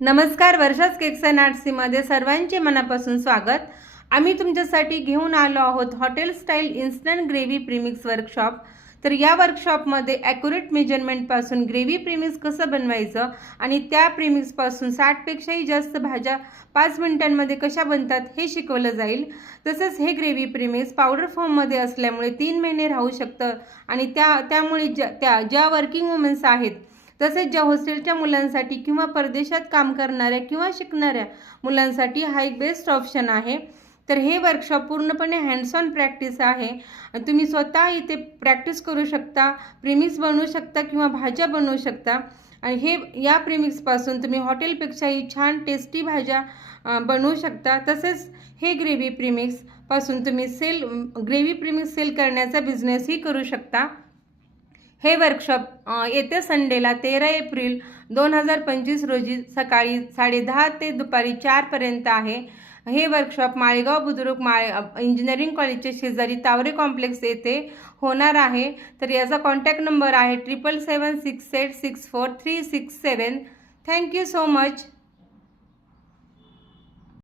नमस्कार, वर्षास cakes and आर्ट्समध्ये सर्वांचे मनापासून स्वागत। आम्ही तुमच्यासाठी घेऊन आलो आहोत hotel style instant gravy premix workshop. तर या वर्कशॉपमध्ये ॲक्युरेट मेजरमेंटपासून ग्रेव्ही प्रीमिक्स कसं बनवायचं आणि त्या प्रीमिक्सपासून 60पेक्षाही जास्त भाज्या 5 मिनिटांमध्ये कशा बनतात हे शिकवलं जाईल। तसंच हे ग्रेव्ही प्रीमिक्स पावडर फॉर्ममध्ये असल्यामुळे 3 महिने राहू शकतं आणि त्यामुळे ज्या वर्किंग वुमेन्स आहेत तसेच ज्या हॉस्टेलच्या मुलांसाठी किंवा परदेशात काम करणाऱ्या किंवा शिकणाऱ्या मुलांसाठी हा एक बेस्ट ऑप्शन आहे। तर हे वर्कशॉप पूर्णपणे हँड्स ऑन प्रॅक्टिस आहे। तुम्ही स्वतः इथे प्रॅक्टिस करू शकता, प्रीमिक्स बनवू शकता किंवा भाज्या बनवू शकता आणि या प्रीमिक्सपासून तुम्ही हॉटेलपेक्षाही छान टेस्टी भाज्या बनवू शकता। तसेच हे ग्रेव्ही प्रीमिक्सपासून तुम्ही ग्रेव्ही प्रीमिक्स सेल करण्याचा बिझनेसही करू शकता। हे वर्कशॉप येत्या संडेला 13 एप्रिल 2025 रोजी सकाळी 10:30 ते दुपारी 4 पर्यंत आहे। हे वर्कशॉप माळेगाव बुद्रुक इंजिनिअरिंग कॉलेजच्या शेजारी तावरे कॉम्प्लेक्स येथे होणार आहे। तर याचा कॉन्टॅक्ट नंबर आहे 7776864367। Thank you so much.